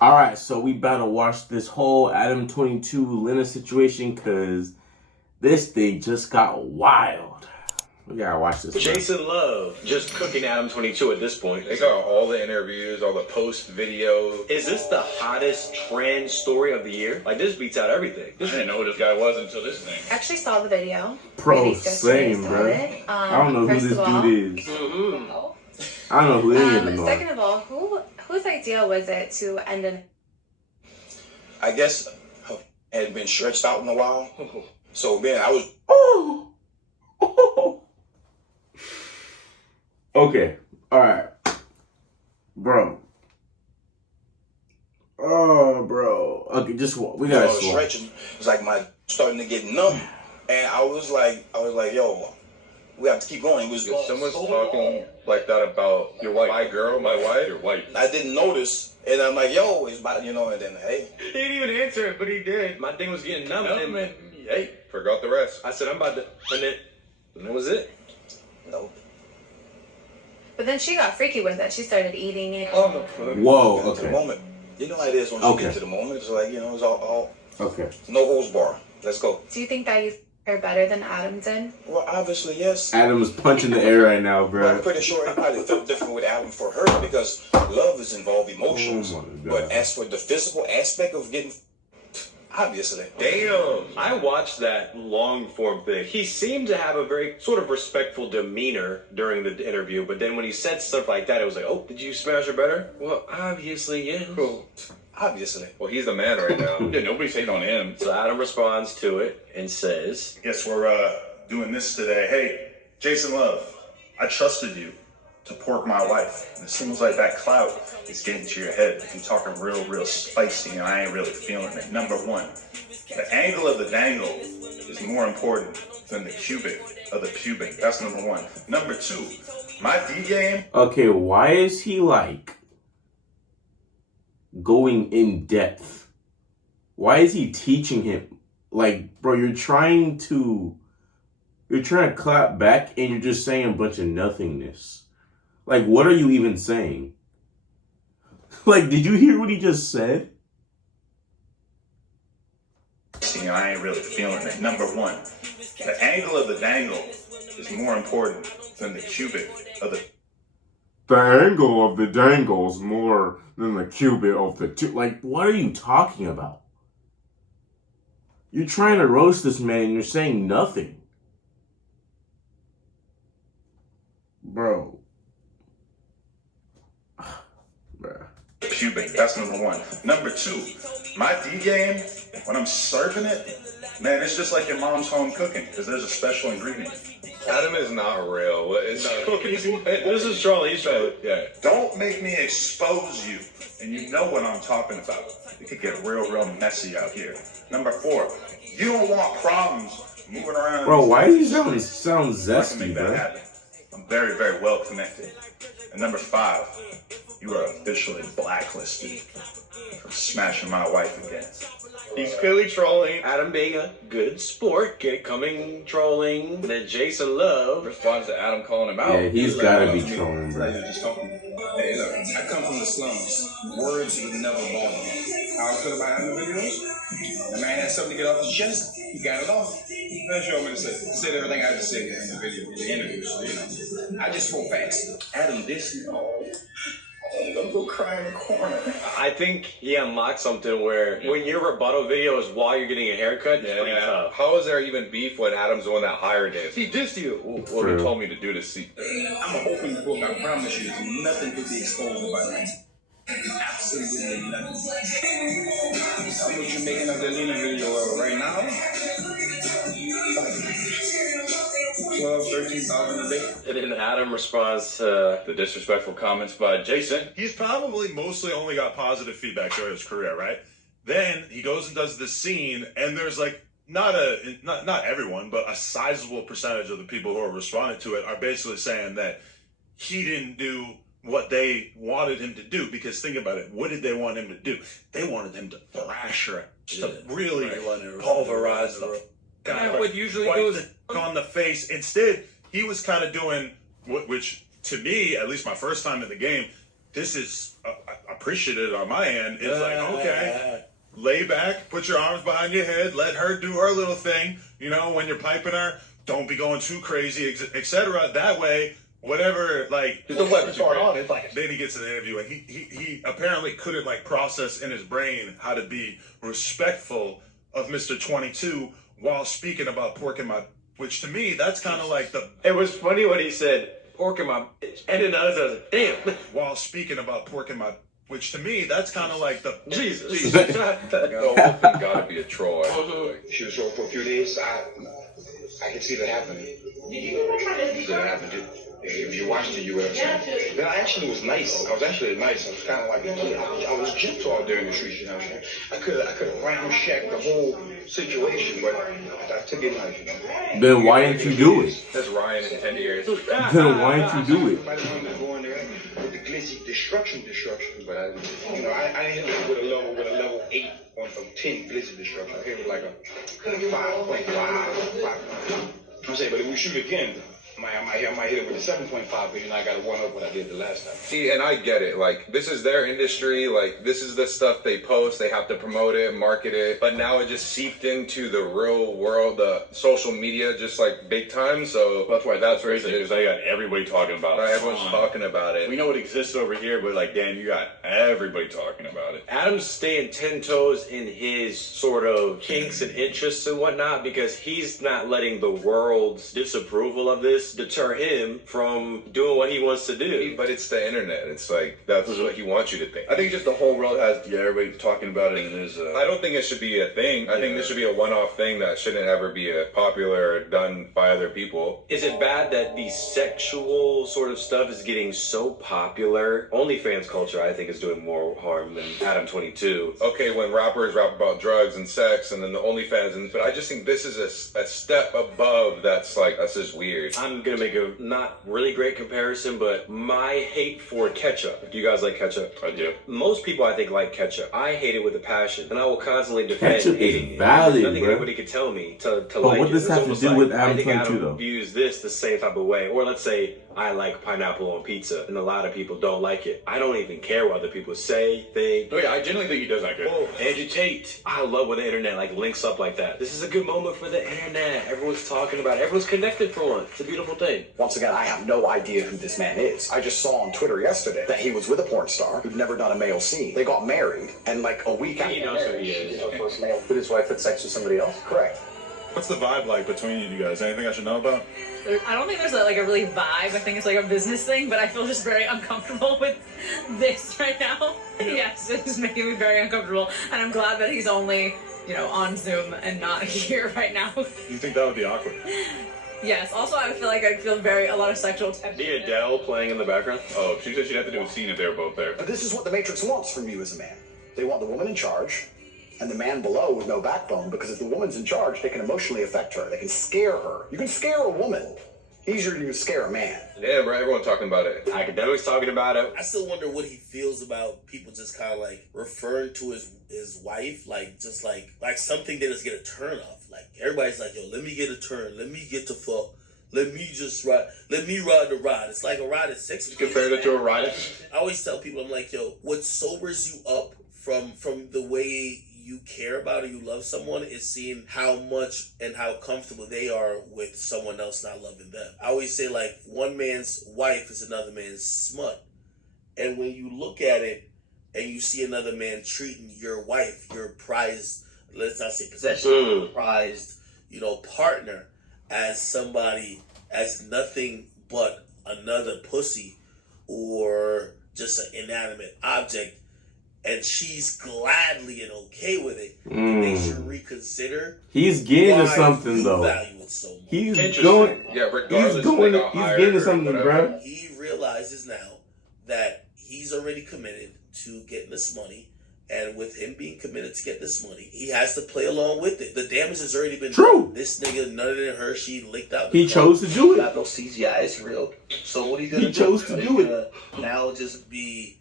Alright, so we about to watch this whole Adam22 Lena situation because this thing just got wild. We gotta watch this. Jason Love just cooking Adam22 at this point. They got all the interviews, all the post videos. Is this the hottest trans story of the year? Like, this beats out everything. I didn't know who this guy was until this thing. I actually saw the video. Pro, same, bro. I don't know who this dude is. Mm-hmm. I don't know who any of them are. Second of all, whose idea was it to end in? I guess her had been stretched out in a while. So man, I was. Oh. Okay. All right, bro. Oh, bro. Okay, just we gotta stretching. It's like starting to get numb, and I was like, yo, we have to keep going. It was if someone's talking like that about your wife, my girl, my wife, your wife. I didn't notice, and I'm like, yo, it's about, and then hey. He didn't even answer it, but he did. My thing was getting numb, and hey, forgot the rest. I said I'm about to, and that was it. Nope. But then she got freaky with it. She started eating it. Oh no. Whoa. Okay. To the moment. You know how it is when you get to the moment. It's like, it's all. Okay. No holds bar. Let's go. Do you think that you her better than Adam did? Well, obviously, yes. Adam's punching the air right now, bro. I'm pretty sure it probably felt different with Adam for her because love is involved emotions. But as for the physical aspect of getting, obviously. Damn. I watched that long form thing. He seemed to have a very sort of respectful demeanor during the interview, but then when he said stuff like that, it was like, oh, did you smash her better? Well, obviously, yes. Cool. Obviously. Well, he's the man right now. Yeah, nobody's hating on him. So Adam responds to it and says, I guess we're doing this today. Hey, Jason Love, I trusted you to pork my wife. And it seems like that clout is getting to your head. You're talking real spicy, and I ain't really feeling it. Number one, the angle of the dangle is more important than the cubic of the pubic. That's number one. Number two, my D game. Okay, why is he like going in depth? Why is he teaching him? Like, bro, you're trying to clap back and you're just saying a bunch of nothingness. Like, what are you even saying? Like, did you hear what he just said? See, I ain't really feeling it. Number one, the angle of the dangle is more important than the cubic of the... The angle of the dangle is more than the cubit of the... Like, what are you talking about? You're trying to roast this man and you're saying nothing. Bro. Pubic, that's number one. Number two, my D game, when I'm serving it, man, it's just like your mom's home cooking, because there's a special ingredient. Adam is not real. this is Charlie. He's trying. Yeah. Don't make me expose you, and you know what I'm talking about. It could get real messy out here. Number four, you don't want problems moving around. Bro, why does he sound zesty, bro? I'm very well connected. And number five, you are officially blacklisted for smashing my wife again. He's clearly trolling. Adam being a good sport, trolling. Then Jason Love responds to Adam calling him out. Yeah, he's gotta be trolling, bro. Hey, look, I come from the slums. Words would never bother me. How I feel about Adam videos? The man had something to get off his chest. He got it off. That's what you want me to say. I said everything I had to say in the video, the interview. So, I just spoke fast. Adam, this, I'm gonna go cry in the corner. I think he unlocked something where when your rebuttal video is while you're getting a haircut, it's pretty tough. How is there even beef when Adam's the one that hired him? He dissed you. Well, he told me to do this. I'm an open book. I promise you, nothing could be exposed about that. Absolutely nothing. How much you making of the Lena video right now? 12, 13,000 a day. And then Adam responds to The disrespectful comments by Jason. He's probably mostly only got positive feedback during his career, right? Then he goes and does this scene, and there's like not everyone, but a sizable percentage of the people who are responding to it are basically saying that he didn't do what they wanted him to do. Because think about it, what did they want him to do? They wanted him to thrash her, just to really pulverize the guy. what usually goes on the face. Instead, he was kind of doing which to me, at least my first time in the game, this is a appreciated on my end. It's like, okay, lay back, put your arms behind your head, let her do her little thing. You know, when you're piping her, don't be going too crazy, etc. That way, whatever, like, The weapons going on. It's like then he gets an interview, and he apparently couldn't like process in his brain how to be respectful of Mr. 22 while speaking about pork in my, which to me that's kind of like the. It was funny when he said pork in my bitch, and then I was like, damn. While speaking about pork in my, which to me that's kind of like the. Jesus. No, Wolfen gotta be a troll. She was short for a few days. I can see that happening. That happened if you watched the UFC. Then I actually was nice. I was actually nice. I was kind of like, I was gentle out there in the streets, you know what I'm saying? I could have ramshacked the whole situation, but I took it nice, you know. Then why didn't you do it? That's Ryan in 10 years. Then why didn't you do it? Everybody wanted to go in there with the glitzy destruction, but I hit it with a level 8 from 10 glitzy destruction. I hit it with like a 5.5. I'm saying, but if we shoot again, I might hit it with a 7.5, but I got to one up what I did the last time. See, and I get it. Like, this is their industry. Like, this is the stuff they post. They have to promote it, market it. But now it just seeped into the real world, the social media, just like big time. So that's why that's crazy because I got everybody talking about it. Everyone's talking about it. We know it exists over here, but like, Dan, you got everybody talking about it. Adam's staying 10 toes in his sort of kinks and interests and whatnot because he's not letting the world's disapproval of this deter him from doing what he wants to do. But it's the internet. It's like, that's what he wants you to think. I think just the whole world has, everybody talking about it, and there's I don't think it should be a thing. I think this should be a one-off thing that shouldn't ever be a popular or done by other people. Is it bad that the sexual sort of stuff is getting so popular? OnlyFans culture, I think, is doing more harm than Adam22. Okay, when rappers rap about drugs and sex and then the OnlyFans, but I just think this is a step above that's just weird. I'm gonna make a not really great comparison, but my hate for ketchup. Do you guys like ketchup? I do. Most people, I think, like ketchup. I hate it with a passion, and I will constantly defend Ketchup hating is it. valid, There's nothing bro. anybody could tell me to like what it. does It's that have to almost do with I think Adam22 Adam though? views this the same type of way. Or let's say I like pineapple on pizza, and a lot of people don't like it. I don't even care what other people say, think. Oh yeah, I genuinely think he does that good. Oh, agitate. I love when the internet links up like that. This is a good moment for the internet. Everyone's talking about it. Everyone's connected for once. It's a beautiful thing. Once again, I have no idea who this man is. I just saw on Twitter yesterday that he was with a porn star who'd never done a male scene. They got married, and like a week after He knows who he marriage, is. her first male with his wife had sex with somebody else. Correct. What's the vibe like between you guys? Anything I should know about? I don't think there's a really vibe. I think it's like a business thing, but I feel just very uncomfortable with this right now. Yes, it's making me very uncomfortable, and I'm glad that he's only, on Zoom and not here right now. You think that would be awkward? Yes. Also, I feel like I'd feel a lot of sexual tension. The Adele playing in the background. Oh, she said she'd have to do a scene if they were both there. But this is what the Matrix wants from you as a man. They want the woman in charge, and the man below with no backbone, because if the woman's in charge, they can emotionally affect her. They can scare her. You can scare a woman easier than you scare a man. Yeah, bro, everyone talking about it. Academics talking about it. I still wonder what he feels about people just kind of referring to his wife just like something that doesn't get a turn off. Like everybody's like, yo, let me get a turn, let me get to fuck, let me ride the ride. It's like a ride at 6. Compared it to a ride. I always tell people, I'm like, yo, what sobers you up from the way you care about or you love someone is seeing how much and how comfortable they are with someone else not loving them. I always say one man's wife is another man's smut. And when you look at it and you see another man treating your wife, your prized, let's not say possession, prized, partner as somebody, as nothing but another pussy or just an inanimate object, and she's gladly and okay with it, they should reconsider. He's getting to something though. Value it so much. He's going. Yeah, regardless. He's going. they got He's hired getting to or something, whatever. bro. He realizes now that he's already committed to getting this money, and with him being committed to get this money, he has to play along with it. The damage has already been True. done. This nigga nutted in her. She licked out. He chose to do it. Got no CGI real. So what he gonna He chose to do it. Now just be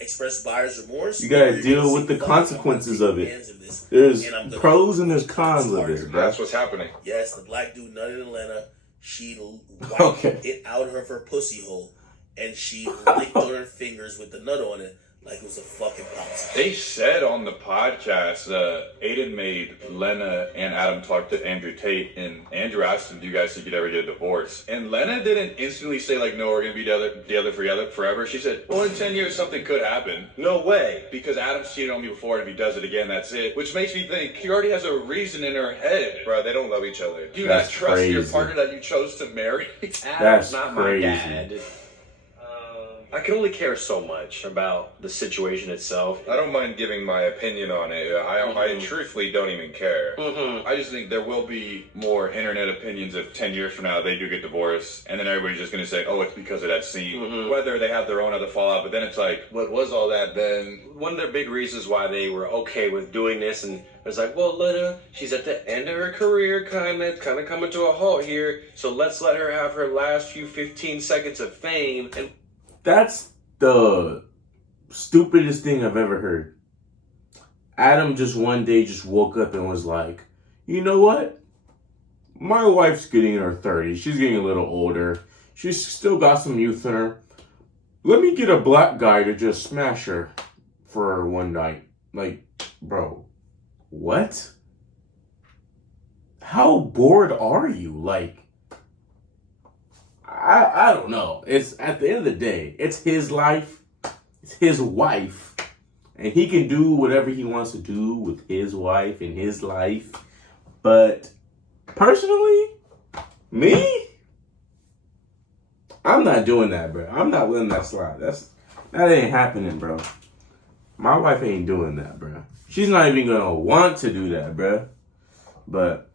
express buyer's remorse. You gotta deal with the consequences of it. There's pros and there's cons of this, bro. That's what's happening. Yes, the black dude nutted in Atlanta. She wiped Okay. it out of her pussy hole, and she licked on her fingers with the nut on it like it was a fucking box. They said on the podcast, Aiden made Lena and Adam talk to Andrew Tate, and Andrew asked him, do you guys think you'd ever get a divorce? And Lena didn't instantly say, like, no, we're going to be together forever. She said, well, in 10 years, something could happen. No way. Because Adam's cheated on me before, and if he does it again, that's it. Which makes me think he already has a reason in her head. Bro, they don't love each other. Do you That's not trust your crazy. partner that you chose to marry? Adam's That's not crazy. my dad. I can only care so much about the situation itself. I don't mind giving my opinion on it. I truthfully don't even care. I just think there will be more internet opinions if 10 years from now they do get divorced, and then everybody's just going to say, oh, it's because of that scene. Whether they have their own other fallout, but then it's like, what was all that then? One of their big reasons why they were okay with doing this, and it's like, well, Lena, she's at the end of her career, kind of coming to a halt here, so let's let her have her last few 15 seconds of fame. And That's the stupidest thing I've ever heard. Adam just one day just woke up and was like, you know what? My wife's getting in her 30s. She's getting a little older. She's still got some youth in her. Let me get a black guy to just smash her for one night. Like, bro, what? How bored are you? Like, I don't know. It's at the end of the day, it's his life, it's his wife, and he can do whatever he wants to do with his wife and his life. But personally, me, I'm not doing that, bro. I'm not letting that slide. That ain't happening, bro. My wife ain't doing that, bro. She's not even gonna want to do that, bro. But